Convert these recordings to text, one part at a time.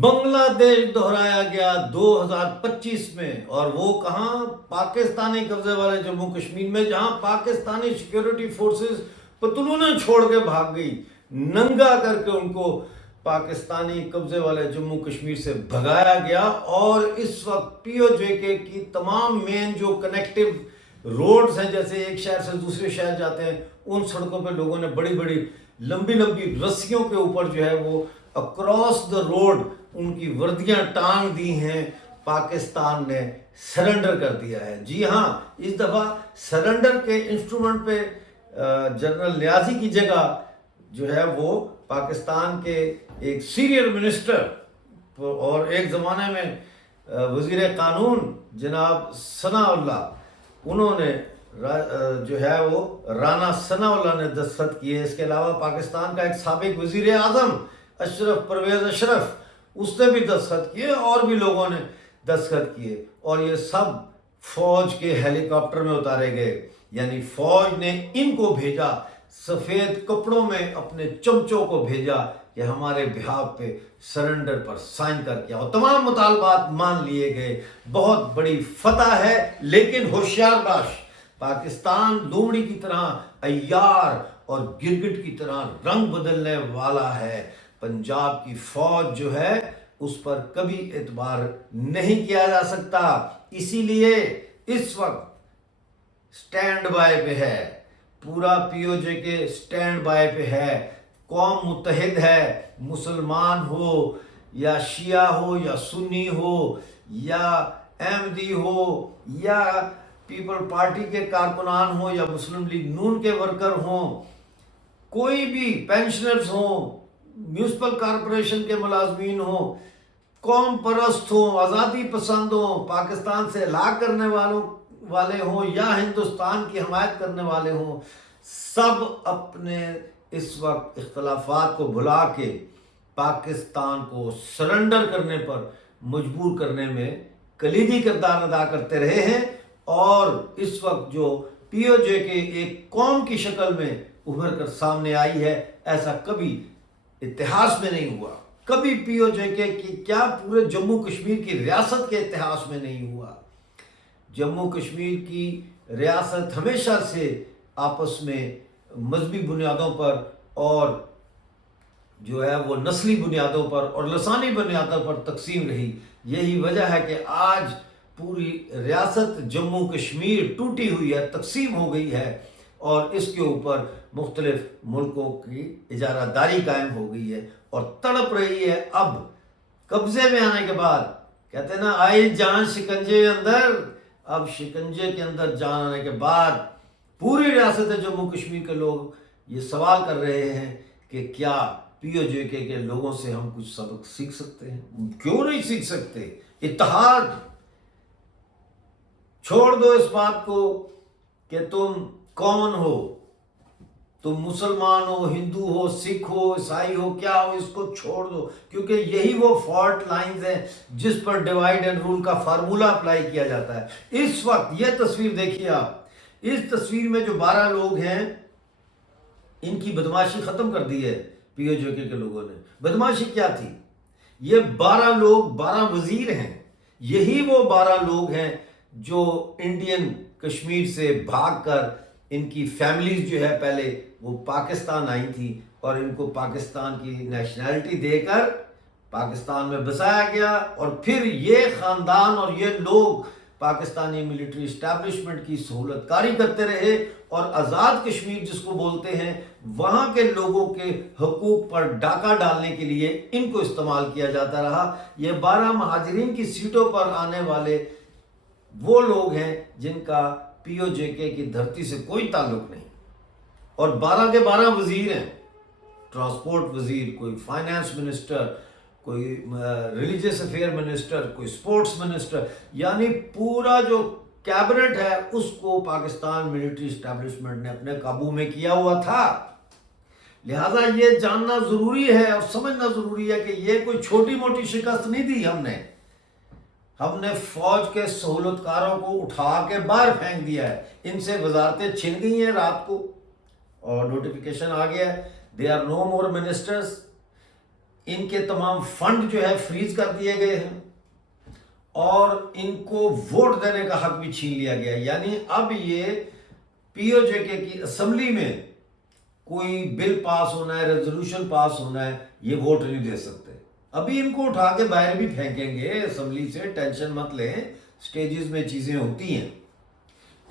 بنگلہ دیش دہرایا گیا 2025 میں، اور وہ کہاں؟ پاکستانی قبضے والے جموں کشمیر میں، جہاں پاکستانی سیکیورٹی فورسز پتلونیں چھوڑ کے بھاگ گئی، ننگا کر کے ان کو پاکستانی قبضے والے جموں کشمیر سے بھگایا گیا۔ اور اس وقت پی او جے کے کی تمام مین جو کنیکٹیو روڈز ہیں، جیسے ایک شہر سے دوسرے شہر جاتے ہیں، ان سڑکوں پہ لوگوں نے بڑی بڑی لمبی لمبی رسیوں کے اوپر جو ہے وہ اکراس دا روڈ ان کی وردیاں ٹانگ دی ہیں۔ پاکستان نے سرنڈر کر دیا ہے۔ جی ہاں، اس دفعہ سرنڈر کے انسٹرومنٹ پہ جنرل نیازی کی جگہ جو ہے وہ پاکستان کے ایک سینئر منسٹر اور ایک زمانے میں وزیر قانون جناب ثناء اللہ، انہوں نے جو ہے وہ رانا ثناء اللہ نے دستخط کیے۔ اس کے علاوہ پاکستان کا ایک سابق وزیر اعظم اشرف پرویز اشرف، اس نے بھی دستخط کیے، اور بھی لوگوں نے دستخط کیے، اور یہ سب فوج کے ہیلی کاپٹر میں اتارے گئے۔ یعنی فوج نے ان کو بھیجا، سفید کپڑوں میں اپنے چمچوں کو بھیجا کہ ہمارے بہاف پہ سرنڈر پر سائن کر کے اور تمام مطالبات مان لیے گئے۔ بہت بڑی فتح ہے، لیکن ہوشیار باش، پاکستان لومڑی کی طرح عیار اور گرگٹ کی طرح رنگ بدلنے والا ہے۔ پنجاب کی فوج جو ہے اس پر کبھی اعتبار نہیں کیا جا سکتا، اسی لیے اس وقت سٹینڈ بائی پہ ہے، پورا پی او جے کے سٹینڈ بائی پہ ہے۔ قوم متحد ہے، مسلمان ہو یا شیعہ ہو یا سنی ہو یا احمدی ہو یا پیپل پارٹی کے کارکنان ہوں یا مسلم لیگ نون کے ورکر ہوں، کوئی بھی پینشنرز ہوں، میونسپل کارپوریشن کے ملازمین ہوں، قوم پرست ہوں، آزادی پسند ہوں، پاکستان سے الگ کرنے والے ہوں یا ہندوستان کی حمایت کرنے والے ہوں، سب اپنے اس وقت اختلافات کو بھلا کے پاکستان کو سرنڈر کرنے پر مجبور کرنے میں کلیدی کردار ادا کرتے رہے ہیں۔ اور اس وقت جو پی او جے کے ایک قوم کی شکل میں ابھر کر سامنے آئی ہے، ایسا کبھی اتہاس میں نہیں ہوا، کبھی پی او جے کے کیا پورے جموں کشمیر کی ریاست کے اتہاس میں نہیں ہوا۔ جموں کشمیر کی ریاست ہمیشہ سے آپس میں مذہبی بنیادوں پر اور جو ہے وہ نسلی بنیادوں پر اور لسانی بنیادوں پر تقسیم رہی۔ یہی وجہ ہے کہ آج پوری ریاست جموں کشمیر ٹوٹی ہوئی ہے، تقسیم ہو گئی ہے، اور اس کے اوپر مختلف ملکوں کی اجارہ داری قائم ہو گئی ہے اور تڑپ رہی ہے۔ اب قبضے میں آنے کے بعد کہتے ہیں نا، آئی جان شکنجے اندر، اب شکنجے کے اندر جان آنے کے بعد پوری ریاست جموں کشمیر کے لوگ یہ سوال کر رہے ہیں کہ کیا پی او جے کے لوگوں سے ہم کچھ سبق سیکھ سکتے ہیں؟ کیوں نہیں سیکھ سکتے؟ اتحاد چھوڑ دو اس بات کو کہ تم کون ہو، تم مسلمان ہو، ہندو ہو، سکھ ہو، عیسائی ہو، کیا ہو، اس کو چھوڑ دو، کیونکہ یہی وہ فالٹ لائنز ہیں جس پر ڈیوائیڈ اینڈ رول کا فارمولہ اپلائی کیا جاتا ہے۔ اس وقت یہ تصویر دیکھیے آپ، اس تصویر میں جو 12 لوگ ہیں، ان کی بدماشی ختم کر دی ہے پی او جے کے لوگوں نے۔ بدماشی کیا تھی؟ یہ 12 لوگ 12 وزیر ہیں، یہی وہ 12 لوگ ہیں جو انڈین کشمیر سے بھاگ کر، ان کی فیملیز جو ہے پہلے وہ پاکستان آئی تھی اور ان کو پاکستان کی نیشنلٹی دے کر پاکستان میں بسایا گیا، اور پھر یہ خاندان اور یہ لوگ پاکستانی ملٹری اسٹیبلشمنٹ کی سہولت کاری کرتے رہے، اور آزاد کشمیر جس کو بولتے ہیں، وہاں کے لوگوں کے حقوق پر ڈاکہ ڈالنے کے لیے ان کو استعمال کیا جاتا رہا۔ یہ 12 مہاجرین کی سیٹوں پر آنے والے وہ لوگ ہیں جن کا پی او جے کے کی دھرتی سے کوئی تعلق نہیں، اور 12 کے 12 وزیر ہیں، ٹرانسپورٹ وزیر، کوئی فائنانس منسٹر، کوئی ریلیجیس افیئر منسٹر، کوئی سپورٹس منسٹر، یعنی پورا جو کیبنٹ ہے اس کو پاکستان ملٹری اسٹیبلشمنٹ نے اپنے قابو میں کیا ہوا تھا۔ لہٰذا یہ جاننا ضروری ہے اور سمجھنا ضروری ہے کہ یہ کوئی چھوٹی موٹی شکست نہیں دی ہم نے فوج کے سہولت کاروں کو اٹھا کے باہر پھینک دیا ہے، ان سے وزارتیں چھن گئی ہیں رات کو، اور نوٹیفیکیشن آ گیا ہے، they are know more ministers, ان کے تمام فنڈ جو ہے فریز کر دیے گئے ہیں اور ان کو ووٹ دینے کا حق بھی چھین لیا گیا. یعنی اب یہ پی او جے کے کی اسمبلی میں کوئی بل پاس ہونا ہے, ریزولوشن پاس ہونا ہے, یہ ووٹ نہیں دے سکتے. ابھی ان کو اٹھا کے باہر بھی پھینکیں گے اسمبلی سے, ٹینشن مت لیں, سٹیجز میں چیزیں ہوتی ہیں.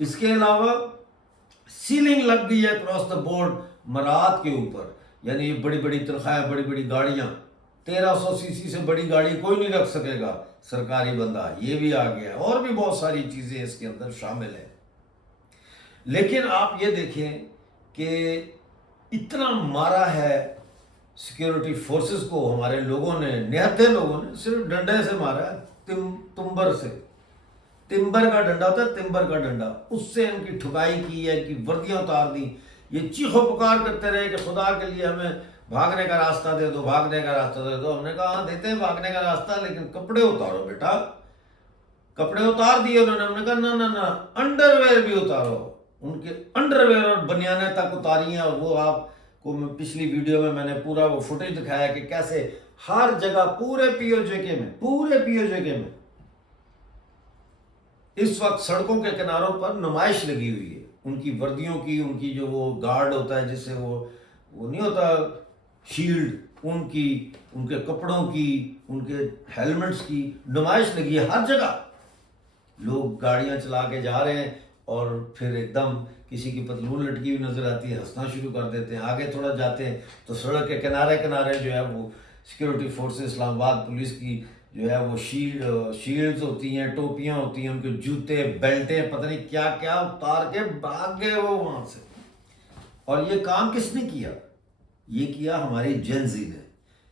اس کے علاوہ سیلنگ لگ گئی ہے اکراس دا بورڈ مراد کے اوپر. یعنی یہ بڑی بڑی تنخواہیں, بڑی بڑی گاڑیاں, 1300 سی سی سے بڑی گاڑی کوئی نہیں رکھ سکے گا سرکاری بندہ, یہ بھی آ گیا. اور بھی بہت ساری چیزیں اس کے اندر شامل ہیں. لیکن آپ یہ دیکھیں کہ اتنا مارا ہے سیکیورٹی فورسز کو ہمارے لوگوں نے, نہتے لوگوں نے, صرف ڈنڈے سے مارا ہے, تمبر سے. تمبر کا ڈنڈا ہوتا ہے, تمبر کا ڈنڈا, اس سے ان کی ٹھکائی کی ہے, ان کی وردیاں اتار دی. یہ چیخو پکار کرتے رہے کہ خدا کے لیے ہمیں بھاگنے کا راستہ دے دو, بھاگنے کا راستہ دے دو. ہم نے کہا ہاں دیتے ہیں بھاگنے کا راستہ, لیکن کپڑے اتارو بیٹا. کپڑے اتار دیے انہوں نے. ہم نے کہا نہ نہ نہ, انڈر ویئر بھی اتارو. ان کے انڈر ویئر اور بنیانیں تک اتاری ہیں. اور وہ آپ کو پچھلی ویڈیو میں نے پورا وہ فوٹیج دکھایا کہ کیسے ہر جگہ پورے پی او جے کے میں, پورے پی او جے کے میں اس وقت سڑکوں کے کناروں پر نمائش لگی ہوئی ہے ان کی وردیوں کی, ان کی جو وہ گارڈ ہوتا ہے جس سے وہ نہیں ہوتا شیلڈ, ان کی, ان کے کپڑوں کی, ان کے ہیلمٹس کی نمائش لگی ہے ہر جگہ. لوگ گاڑیاں چلا کے جا رہے ہیں اور پھر ایک دم کسی کی پتلون لٹکی ہوئی نظر آتی ہے, ہنسنا شروع کر دیتے ہیں. آگے تھوڑا جاتے ہیں تو سڑک کے کنارے کنارے جو ہے وہ سیکیورٹی فورسز, اسلام آباد پولیس کی جو ہے وہ شیلڈز ہوتی ہیں, ٹوپیاں ہوتی ہیں, ان کے جوتے, بیلٹیں, پتہ نہیں کیا کیا اتار کے بھاگ گئے وہ وہاں سے. اور یہ کام کس نے کیا؟ یہ کیا ہماری جین زی نے,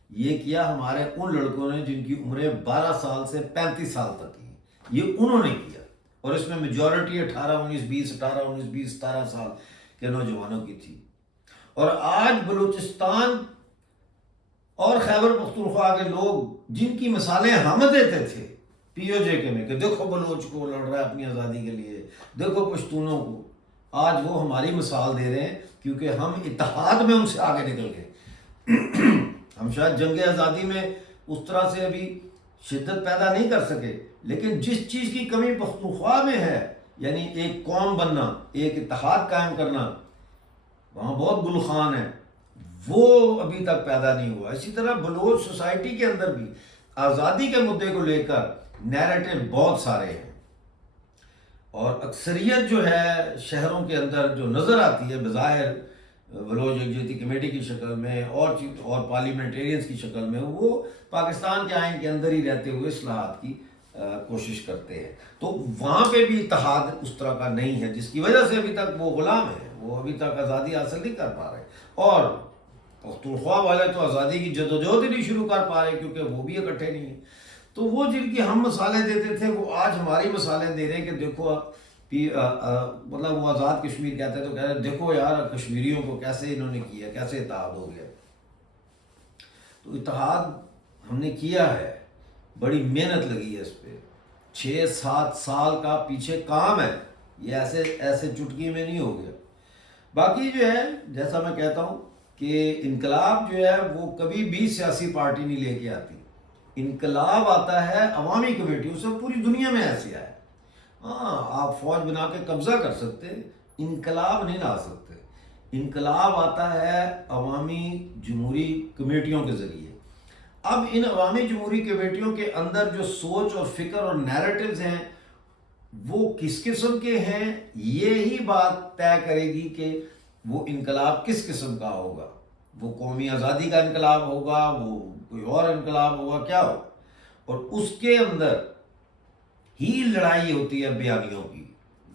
یہ کیا ہمارے ان لڑکوں نے جن کی عمریں 12 سال سے 35 سال تک کی, یہ انہوں نے کیا. اور اس میں میجورٹی 18 19 20 18 19 20 17 سال کے نوجوانوں کی تھی. اور آج بلوچستان اور خیبر پختونخوا کے لوگ جن کی مثالیں ہم دیتے تھے پی او جے کے میں کہ دیکھو بلوچ کو لڑ رہا ہے اپنی آزادی کے لیے, دیکھو پشتونوں کو, آج وہ ہماری مثال دے رہے ہیں کیونکہ ہم اتحاد میں ان سے آگے نکل گئے. ہم شاید جنگ آزادی میں اس طرح سے ابھی شدت پیدا نہیں کر سکے, لیکن جس چیز کی کمی پختونخوا میں ہے, یعنی ایک قوم بننا, ایک اتحاد قائم کرنا, وہاں بہت گلخان ہے, وہ ابھی تک پیدا نہیں ہوا. اسی طرح بلوچ سوسائٹی کے اندر بھی آزادی کے مدعے کو لے کر نیریٹو بہت سارے ہیں, اور اکثریت جو ہے شہروں کے اندر جو نظر آتی ہے بظاہر بلوچ یکجہتی کمیٹی کی شکل میں اور پارلیمنٹیرینز کی شکل میں, وہ پاکستان کے آئین کے اندر ہی رہتے ہوئے اصلاحات کی کوشش کرتے ہیں. تو وہاں پہ بھی اتحاد اس طرح کا نہیں ہے, جس کی وجہ سے ابھی تک وہ غلام ہیں, وہ ابھی تک آزادی حاصل نہیں کر پا رہے. اور پختونخوا والے تو آزادی کی جدوجہد ہی نہیں شروع کر پا رہے کیونکہ وہ بھی اکٹھے نہیں ہیں. تو وہ جن کی ہم مثالیں دیتے تھے وہ آج ہماری مثالیں دے رہے ہیں کہ دیکھو مطلب وہ آزاد کشمیر کہتے ہیں تو کہہ رہے ہیں دیکھو یار کشمیریوں کو کیسے انہوں نے کیا, کیسے اتحاد ہو گیا. تو اتحاد ہم نے کیا ہے, بڑی محنت لگی ہے اس پہ, 6-7 سال کا پیچھے کام ہے, یہ ایسے چٹکی میں نہیں ہو گیا. باقی جو ہے جیسا میں کہتا ہوں کہ انقلاب جو ہے وہ کبھی بھی سیاسی پارٹی نہیں لے کے آتی. انقلاب آتا ہے عوامی کمیٹیوں سے, پوری دنیا میں ایسے آیا. ہاں آپ فوج بنا کے قبضہ کر سکتے, انقلاب نہیں لا سکتے. انقلاب آتا ہے عوامی جمہوری کمیٹیوں کے ذریعے. اب ان عوامی جمہوری کمیٹیوں کے اندر جو سوچ اور فکر اور نیریٹوز ہیں وہ کس قسم کے ہیں, یہی بات طے کرے گی کہ وہ انقلاب کس قسم کا ہوگا. وہ قومی آزادی کا انقلاب ہوگا, وہ کوئی اور انقلاب ہوگا, کیا ہوگا. اور اس کے اندر ہی لڑائی ہوتی ہے بیانیوں کی,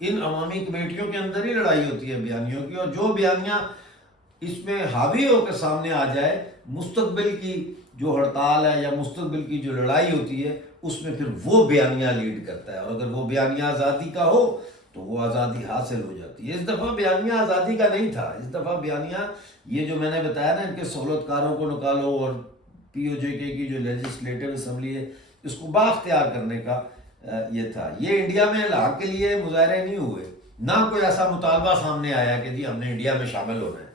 ان عوامی کمیٹیوں کے اندر ہی لڑائی ہوتی ہے بیانیوں کی. اور جو بیانیاں اس میں حاوی ہو کے سامنے آ جائے, مستقبل کی جو ہڑتال ہے یا مستقبل کی جو لڑائی ہوتی ہے اس میں پھر وہ بیانیہ لیڈ کرتا ہے. اور اگر وہ بیانیہ آزادی کا ہو تو وہ آزادی حاصل ہو جاتی ہے. اس دفعہ بیانیہ آزادی کا نہیں تھا, اس دفعہ بیانیہ یہ جو میں نے بتایا نا ان کے سہولت کاروں کو نکالو اور پی او جے کے کی جو لیجسلیٹو اسمبلی ہے اس کو بااختیار کرنے کا یہ تھا. یہ انڈیا میں الحاق کے لیے مظاہرے نہیں ہوئے, نہ کوئی ایسا مطالبہ سامنے آیا کہ جی ہم نے انڈیا میں شامل ہونا ہے.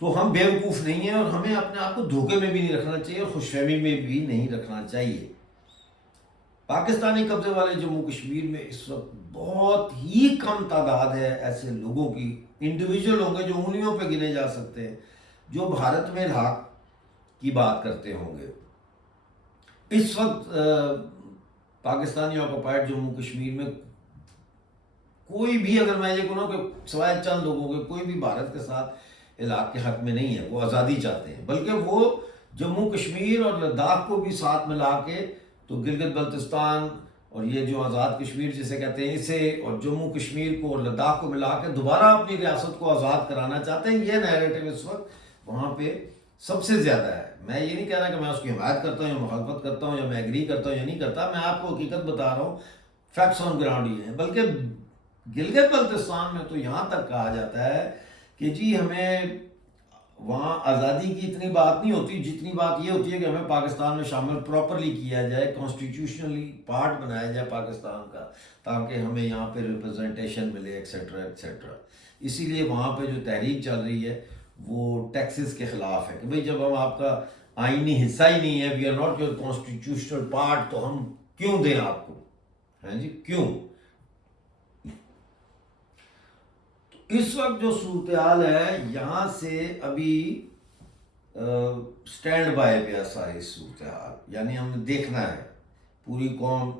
تو ہم بیوقوف نہیں ہیں، اور ہمیں اپنے آپ کو دھوکے میں بھی نہیں رکھنا چاہیے اور خوش فہمی میں بھی نہیں رکھنا چاہیے۔ پاکستانی قبضے والے جموں کشمیر میں اس وقت بہت ہی کم تعداد ہے ایسے لوگوں کی، انڈیویجول ہوں گے جو انگلیوں پہ گنے جا سکتے ہیں، جو بھارت میں الحاق کی بات کرتے ہوں گے۔ اس وقت پاکستانی آکوپائڈ جموں کشمیر میں کوئی بھی، اگر میں یہ کہوں کہ سوائے چند لوگوں کے، کوئی بھی بھارت کے ساتھ الحاق کے حق میں نہیں ہے۔ وہ آزادی چاہتے ہیں، بلکہ وہ جموں کشمیر اور لداخ کو بھی ساتھ ملا کے، تو گلگت بلتستان اور یہ جو آزاد کشمیر جسے کہتے ہیں اسے، اور جموں کشمیر کو اور لداخ کو ملا کے دوبارہ اپنی ریاست کو آزاد کرانا چاہتے ہیں۔ یہ نیریٹو اس وقت وہاں پہ سب سے زیادہ ہے۔ میں یہ نہیں کہہ رہا کہ میں اس کی حمایت کرتا ہوں یا مخالفت کرتا ہوں یا میں ایگری کرتا ہوں یا نہیں کرتا، میں آپ کو حقیقت بتا رہا ہوں، فیکٹس آن گراؤنڈ یہ ہیں۔ بلکہ گلگت بلتستان میں تو یہاں تک کہا جاتا ہے کہ جی ہمیں وہاں آزادی کی اتنی بات نہیں ہوتی جتنی بات یہ ہوتی ہے کہ ہمیں پاکستان میں شامل پراپرلی کیا جائے، کانسٹیٹیوشنلی پارٹ بنایا جائے پاکستان کا، تاکہ ہمیں یہاں پہ ریپرزنٹیشن ملے ایکسیٹرا ایکسیٹرا۔ اسی لیے وہاں پہ جو تحریک چل رہی ہے وہ ٹیکسز کے خلاف ہے کہ بھئی جب ہم آپ کا آئینی حصہ ہی نہیں ہے، we are not your constitutional part, تو ہم کیوں دیں آپ کو؟ ہیں جی کیوں؟ اس وقت جو صورتحال ہے یہاں سے ابھی سٹینڈ بائی پہ ساری صورتحال، یعنی ہم نے دیکھنا ہے۔ پوری قوم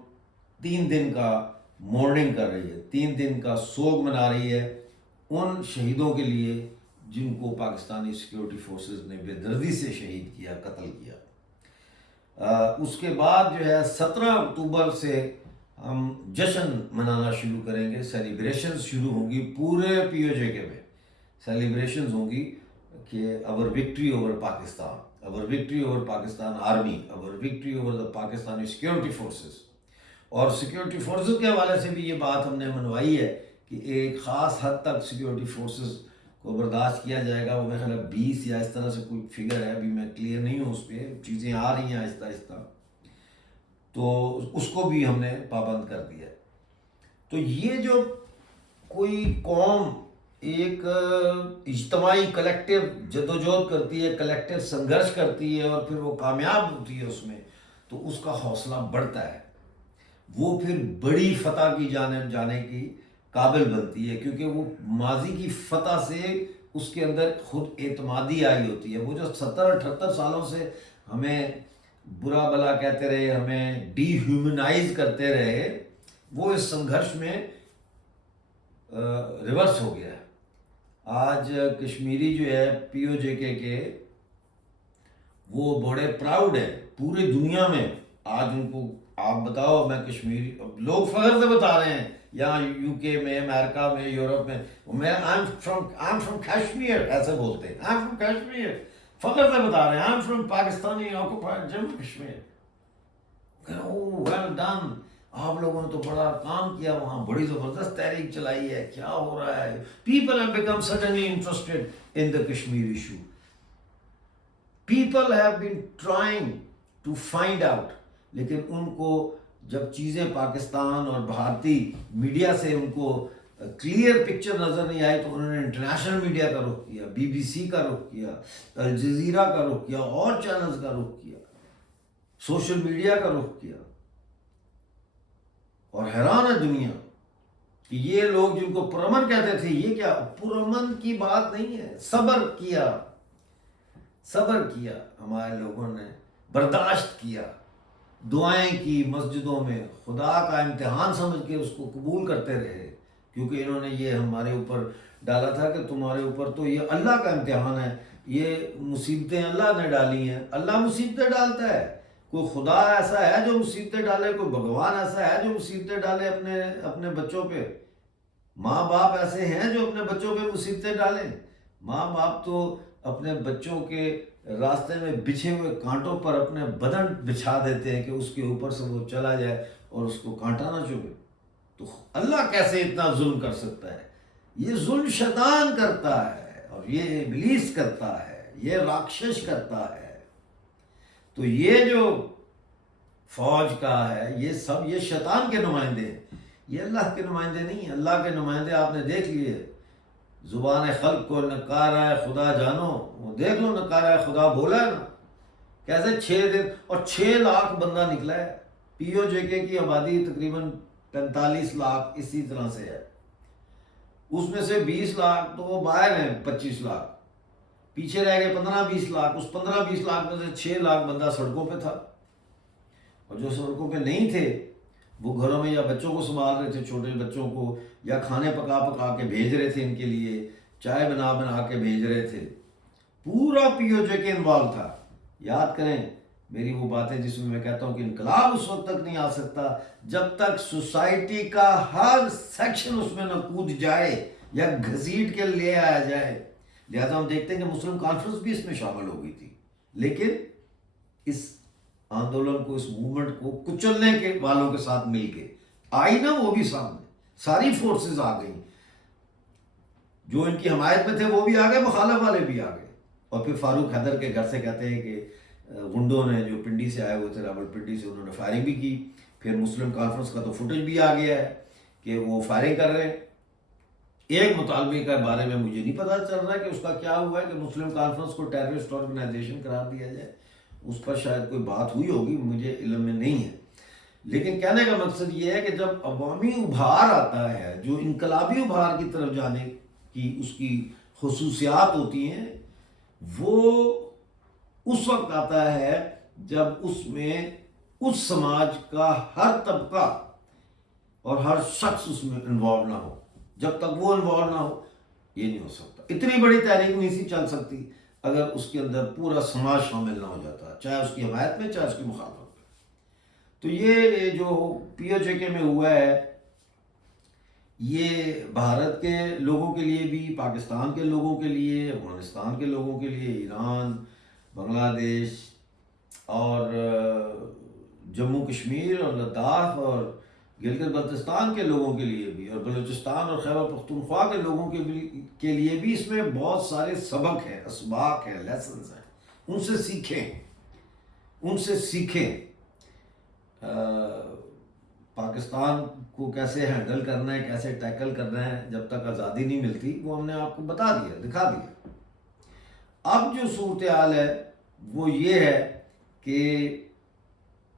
3 دن کا مورننگ کر رہی ہے، 3 دن کا سوگ منا رہی ہے ان شہیدوں کے لیے جن کو پاکستانی سیکیورٹی فورسز نے بے دردی سے شہید کیا، قتل کیا۔ اس کے بعد جو ہے 17 اکتوبر سے ہم جشن منانا شروع کریں گے، سیلیبریشنز شروع ہوں گی پورے پی او جے کے میں، سیلیبریشنز ہوں گی کہ اور وکٹری اوور پاکستان، اور وکٹری اوور پاکستان آرمی، اور victory over the Pakistani security forces. اور سیکیورٹی فورسز کے حوالے سے بھی یہ بات ہم نے منوائی ہے کہ ایک خاص حد تک سیکیورٹی فورسز کو برداشت کیا جائے گا۔ وہ میرے خیال ہے 20 یا اس طرح سے کوئی فگر ہے، ابھی میں کلیئر نہیں ہوں اس پہ، چیزیں آ رہی ہیں آہستہ آہستہ، تو اس کو بھی ہم نے پابند کر دیا۔ تو یہ جو کوئی قوم ایک اجتماعی کلیکٹیو جدوجہد کرتی ہے، کلیکٹیو سنگھرش کرتی ہے اور پھر وہ کامیاب ہوتی ہے اس میں، تو اس کا حوصلہ بڑھتا ہے، وہ پھر بڑی فتح کی جانب جانے کی قابل بنتی ہے، کیونکہ وہ ماضی کی فتح سے اس کے اندر خود اعتمادی آئی ہوتی ہے۔ وہ جو 70-78 سالوں سے ہمیں برا بلا کہتے رہے، ہمیں ڈی ہیومنائز کرتے رہے، وہ اس سنگھرش میں ریورس ہو گیا ہے۔ آج کشمیری جو ہے پی او جے کے وہ بڑے پراؤڈ ہیں پوری دنیا میں۔ آج ان کو آپ بتاؤ، میں کشمیری، لوگ فخر سے بتا رہے ہیں یہاں یو کے میں، امریکہ میں، یورپ میں آئی ایم فرام کشمیر ایسے بولتے ہیں، آئی ایم فرام کشمیر، فخر سے بتا رہے ہیں I am from Pakistani occupied Jammu Kashmir. Oh well done, آپ لوگوں نے تو بڑا کام کیا وہاں، بڑی زبردست تحریک چلائی ہے، کیا ہو رہا ہے؟ People have become suddenly interested in the Kashmir issue. People have been trying to find out, لیکن ان کو جب چیزیں پاکستان اور بھارتی میڈیا سے ان کو کلیئر پکچر نظر نہیں آئی، تو انہوں نے انٹرنیشنل میڈیا کا رخ کیا، بی بی سی کا رخ کیا، الجزیرہ کا رخ کیا، اور چینلز کا رخ کیا، سوشل میڈیا کا رخ کیا۔ اور حیران ہے دنیا کہ یہ لوگ جن کو پرامن کہتے تھے، یہ کیا پرامن کی بات نہیں ہے، صبر کیا، صبر کیا، ہمارے لوگوں نے برداشت کیا، دعائیں کی مسجدوں میں، خدا کا امتحان سمجھ کے اس کو قبول کرتے رہے، کیونکہ انہوں نے یہ ہمارے اوپر ڈالا تھا کہ تمہارے اوپر تو یہ اللہ کا امتحان ہے، یہ مصیبتیں اللہ نے ڈالی ہیں۔ اللہ مصیبتیں ڈالتا ہے، کوئی خدا ایسا ہے جو مصیبتیں ڈالے، کوئی بھگوان ایسا ہے جو مصیبتیں ڈالے اپنے بچوں پہ؟ ماں باپ ایسے ہیں جو اپنے بچوں پہ مصیبتیں ڈالیں؟ ماں باپ تو اپنے بچوں کے راستے میں بچھے ہوئے کانٹوں پر اپنے بدن بچھا دیتے ہیں کہ اس کے اوپر سے وہ چلا جائے اور اس کو کانٹا نہ چبھے۔ تو اللہ کیسے اتنا ظلم کر سکتا ہے؟ یہ ظلم شیطان کرتا ہے، اور یہ ابلیس کرتا ہے، یہ راکشش کرتا ہے۔ تو یہ جو فوج کا ہے، یہ سب یہ شیطان کے نمائندے ہیں، یہ اللہ کے نمائندے نہیں ہیں۔ اللہ کے نمائندے آپ نے دیکھ لیے، زبان خلق کو نکارہ خدا جانو، وہ دیکھ لو نکارہ خدا بولا ہے نا کیسے 6 دن اور 6 لاکھ بندہ نکلا ہے۔ پی او جے کے کی آبادی تقریباً 45 لاکھ اسی طرح سے ہے، اس میں سے 20 لاکھ تو وہ باہر ہیں، 25 لاکھ پیچھے رہ گئے، 15-20 لاکھ، اس 15-20 لاکھ میں سے 6 لاکھ بندہ سڑکوں پہ تھا، اور جو سڑکوں پہ نہیں تھے وہ گھروں میں یا بچوں کو سنبھال رہے تھے، چھوٹے بچوں کو، یا کھانے پکا پکا کے بھیج رہے تھے ان کے لیے، چائے بنا بنا کے بھیج رہے تھے۔ پورا پی او جے کے انوالو تھا۔ یاد کریں میری وہ باتیں جس میں کہتا ہوں کہ انقلاب اس وقت تک نہیں آ سکتا جب تک سوسائٹی کا ہر سیکشن اس میں نہ کود جائے یا گھسیٹ کے لے آیا جائے۔ لہذا ہم دیکھتے ہیں کہ مسلم کانفرنس بھی اس میں شامل ہو گئی تھی، لیکن اس آندولن کو، اس موومنٹ کو کچلنے کے والوں کے ساتھ مل کے آئی نا، وہ بھی سامنے ساری فورسز آ گئیں، جو ان کی حمایت میں تھے وہ بھی آ گئے، مخالف والے بھی آ گئے۔ اور پھر فاروق حیدر کے گھر سے کہتے ہیں کہ غنڈوں نے جو پنڈی سے آئے ہوئے تھے، راول پنڈی سے، انہوں نے فائرنگ بھی کی۔ پھر مسلم کانفرنس کا تو فوٹیج بھی آ گیا ہے کہ وہ فائرنگ کر رہے ہیں۔ ایک مطالبے کے بارے میں مجھے نہیں پتہ چل رہا ہے کہ اس کا کیا ہوا ہے کہ مسلم کانفرنس کو ٹیررسٹ آرگنائزیشن قرار دیا جائے، اس پر شاید کوئی بات ہوئی ہوگی، مجھے علم میں نہیں ہے۔ لیکن کہنے کا مقصد یہ ہے کہ جب عوامی ابھار آتا ہے، جو انقلابی ابھار کی طرف جانے کی اس کی خصوصیات ہوتی ہیں، وہ اس وقت آتا ہے جب اس میں اس سماج کا ہر طبقہ اور ہر شخص اس میں انوالو نہ ہو۔ جب تک وہ انوالو نہ ہو یہ نہیں ہو سکتا۔ اتنی بڑی تحریک نہیں سی چل سکتی اگر اس کے اندر پورا سماج شامل نہ ہو جاتا، چاہے اس کی حمایت میں چاہے اس کی مخالفت میں۔ تو یہ جو پی او جے کے میں ہوا ہے، یہ بھارت کے لوگوں کے لیے بھی، پاکستان کے لوگوں کے لیے، افغانستان کے لوگوں کے لیے، ایران، بنگلہ دیش اور جموں کشمیر اور لداخ اور گلگت بلتستان کے لوگوں کے لیے بھی، اور بلوچستان اور خیبر پختونخوا کے لوگوں کے لیے بھی اس میں بہت سارے سبق ہیں، اسباق ہیں، لیسنز ہیں۔ ان سے سیکھیں، ان سے سیکھیں پاکستان کو کیسے ہینڈل کرنا ہے، کیسے ٹیکل کرنا ہے۔ جب تک آزادی نہیں ملتی وہ ہم نے آپ کو بتا دیا، دکھا دیا۔ اب جو صورتحال ہے وہ یہ ہے کہ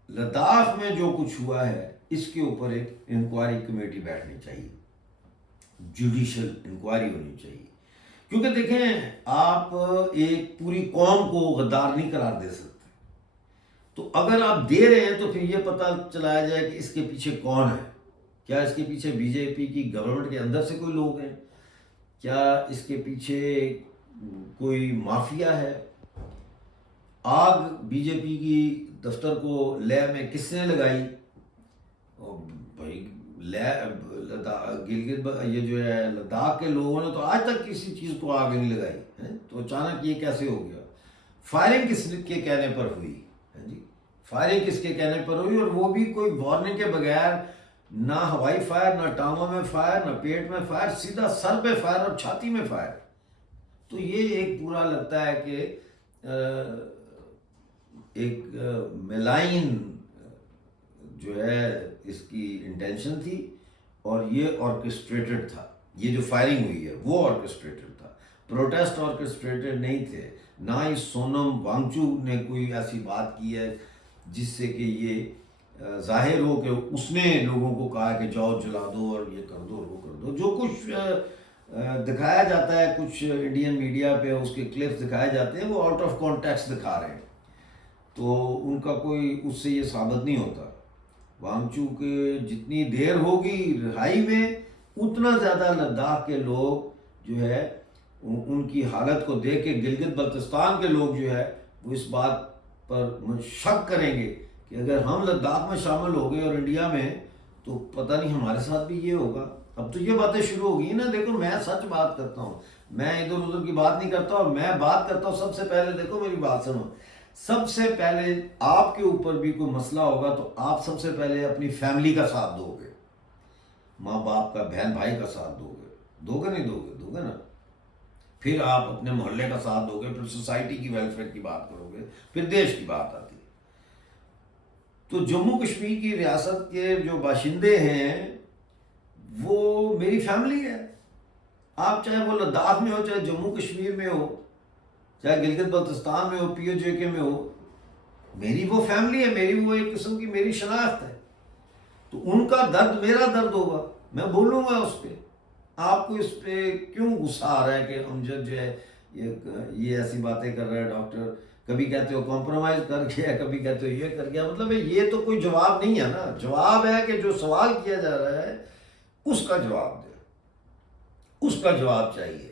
لداخ میں جو کچھ ہوا ہے اس کے اوپر ایک انکوائری کمیٹی بیٹھنی چاہیے، جوڈیشل انکوائری ہونی چاہیے، کیونکہ دیکھیں آپ ایک پوری قوم کو غدار نہیں قرار دے سکتے۔ تو اگر آپ دے رہے ہیں تو پھر یہ پتہ چلایا جائے کہ اس کے پیچھے کون ہے۔ کیا اس کے پیچھے بی جے پی کی گورنمنٹ کے اندر سے کوئی لوگ ہیں؟ کیا اس کے پیچھے کوئی مافیا ہے؟ آگ بی جے پی کی دفتر کو لیہ میں کس نے لگائی؟ بھائی گلگت یہ جو ہے لداخ کے لوگوں نے تو آج تک کسی چیز کو آگ نہیں لگائی، تو اچانک یہ کیسے ہو گیا؟ فائرنگ کس کے کہنے پر ہوئی؟ جی فائرنگ کس کے کہنے پر ہوئی، اور وہ بھی کوئی وارننگ کے بغیر، نہ ہوائی فائر، نہ ٹانگوں میں فائر، نہ پیٹ میں فائر، سیدھا سر پہ فائر اور چھاتی میں فائر۔ تو یہ ایک پورا لگتا ہے کہ ایک ملائن جو ہے اس کی انٹینشن تھی، اور یہ آرکسٹریٹڈ تھا۔ یہ جو فائرنگ ہوئی ہے وہ آرکسٹریٹڈ تھا، پروٹیسٹ آرکسٹریٹڈ نہیں تھے۔ نہ ہی سونم وانگچوک نے کوئی ایسی بات کی ہے جس سے کہ یہ ظاہر ہو کہ اس نے لوگوں کو کہا کہ جاؤ جلا دو اور یہ کر دو اور وہ کر دو۔ جو کچھ دکھایا جاتا ہے کچھ انڈین میڈیا پہ، اس کے کلپس دکھائے جاتے ہیں، وہ آؤٹ آف کانٹیکسٹ دکھا رہے ہیں، تو ان کا کوئی اس سے یہ ثابت نہیں ہوتا۔ وانگچوک جتنی دیر ہوگی رہائی میں، اتنا زیادہ لداخ کے لوگ جو ہے ان کی حالت کو دیکھ کے، گلگت بلتستان کے لوگ جو ہے وہ اس بات پر شک کریں گے کہ اگر ہم لداخ میں شامل ہو گئے اور انڈیا میں، تو پتہ نہیں ہمارے ساتھ بھی یہ ہوگا۔ اب تو یہ باتیں شروع ہو گئی نا۔ دیکھو میں سچ بات کرتا ہوں، میں ادھر ادھر کی بات نہیں کرتا، اور میں بات کرتا ہوں سب سے پہلے، دیکھو میری بات سنو، سب سے پہلے آپ کے اوپر بھی کوئی مسئلہ ہوگا تو آپ سب سے پہلے اپنی فیملی کا ساتھ دو گے، ماں باپ کا، بہن بھائی کا ساتھ دو گے نہیں دو گے نا؟ پھر آپ اپنے محلے کا ساتھ دو گے، پھر سوسائٹی کی ویلفیئر کی بات کرو گے، پھر دیش کی بات آتی ہے۔ تو جموں کشمیر کی ریاست کے جو باشندے ہیں وہ میری فیملی ہے، آپ چاہے وہ لداخ میں ہو، چاہے جموں کشمیر میں ہو، چاہے گلگت بلتستان میں ہو، پی او جے کے میں ہو، میری وہ فیملی ہے، میری وہ ایک قسم کی میری شناخت ہے، تو ان کا درد میرا درد ہوگا، میں بولوں گا اس پہ۔ آپ کو اس پہ کیوں غصہ آ رہا ہے کہ امجد جو ہے یہ ایسی باتیں کر رہا ہے ڈاکٹر، کبھی کہتے ہو کمپرومائز کر گیا، کبھی کہتے ہو یہ کر گیا، مطلب یہ تو کوئی جواب نہیں ہے نا۔ جواب ہے کہ جو سوال کیا جا رہا ہے اس کا جواب دے، اس کا جواب چاہیے،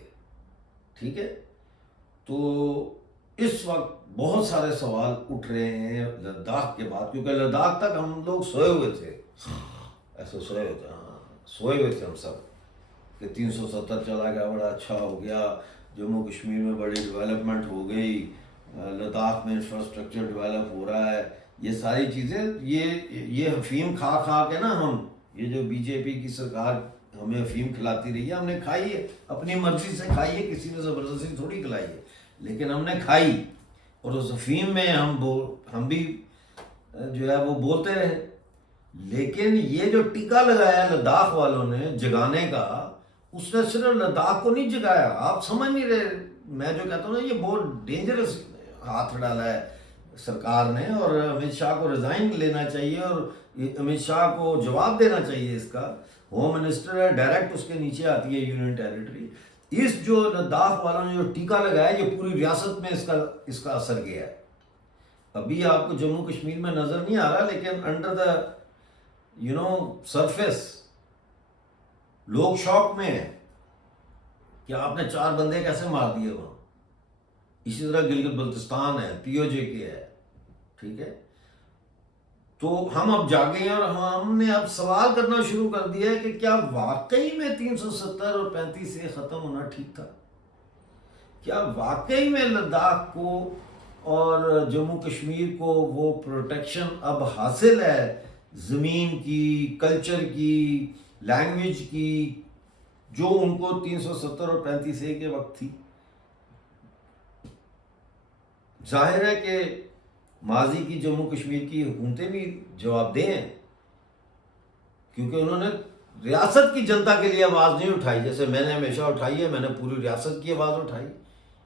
ٹھیک ہے؟ تو اس وقت بہت سارے سوال اٹھ رہے ہیں لداخ کے بعد، کیونکہ لداخ تک ہم لوگ سوئے ہوئے تھے، ایسے سوئے ہوئے تھے، ہاں سوئے ہوئے تھے ہم سب کہ 370 چلا گیا، بڑا اچھا ہو گیا، جموں کشمیر میں بڑی ڈیولپمنٹ ہو گئی، لداخ میں انفراسٹرکچر ڈیولپ ہو رہا ہے، یہ ساری چیزیں، یہ افیم کھا کھا کے نا ہم، یہ جو بی جے پی کی سرکار ہمیں افیم کھلاتی رہی ہے، ہم نے کھائی ہے، اپنی مرضی سے کھائی ہے، کسی نے زبردستی تھوڑی کھلائی ہے، لیکن ہم نے کھائی، اور اس افیم میں ہم بھی جو ہے وہ بولتے رہے۔ لیکن یہ جو ٹیکا لگایا لداخ والوں نے جگانے کا، اس نے صرف لداخ کو نہیں جگایا، آپ سمجھ نہیں رہے، میں جو کہتا ہوں نا یہ بہت ڈینجرس ہاتھ ڈالا ہے سرکار نے، اور امت شاہ کو ریزائن لینا چاہیے، اور امت شاہ کو جواب دینا چاہیے اس کا۔ ہوم منسٹر ہے، ڈائریکٹ اس کے نیچے آتی ہے یونین ٹیریٹری۔ اس جو لداخ والوں نے جو ٹیکا لگایا، یہ پوری ریاست میں اس کا اثر گیا ہے۔ ابھی آپ کو جموں کشمیر میں نظر نہیں آ رہا، لیکن انڈر دا سرفیس لوگ شوق میں ہیں کہ آپ نے 4 بندے کیسے مار دیے وہاں۔ اسی طرح گلگت بلتستان ہے، پی او جے کے ہے، ٹھیک ہے؟ تو ہم اب جاگے ہیں، اور ہم نے اب سوال کرنا شروع کر دیا ہے کہ کیا واقعی میں 370 اور 35 سے ختم ہونا ٹھیک تھا؟ کیا واقعی میں لداخ کو اور جموں کشمیر کو وہ پروٹیکشن اب حاصل ہے، زمین کی، کلچر کی، لینگویج کی، جو ان کو 370 اور 35 کے وقت تھی؟ ظاہر ہے کہ ماضی کی جموں کشمیر کی حکومتیں بھی جواب دہ ہیں، کیونکہ انہوں نے ریاست کی جنتا کے لیے آواز نہیں اٹھائی، جیسے میں نے ہمیشہ اٹھائی ہے، میں نے پوری ریاست کی آواز اٹھائی۔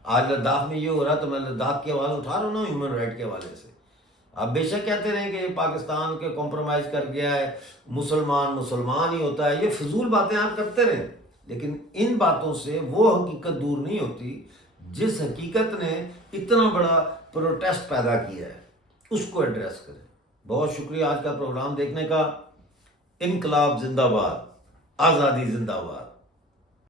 آج لداخ میں یہ ہو رہا ہے تو میں لداخ کی آواز اٹھا رہا ہوں نا ہیومن رائٹ کے حوالے سے۔ آپ بے شک کہتے رہیں کہ یہ پاکستان کے کمپرومائز کر گیا ہے، مسلمان ہی ہوتا ہے، یہ فضول باتیں آپ کرتے رہیں، لیکن ان باتوں سے وہ حقیقت دور نہیں ہوتی جس حقیقت نے اتنا بڑا پروٹیسٹ پیدا کیا ہے، اس کو ایڈریس کریں۔ بہت شکریہ آج کا پروگرام دیکھنے کا۔ انقلاب زندہ باد، آزادی زندہ باد۔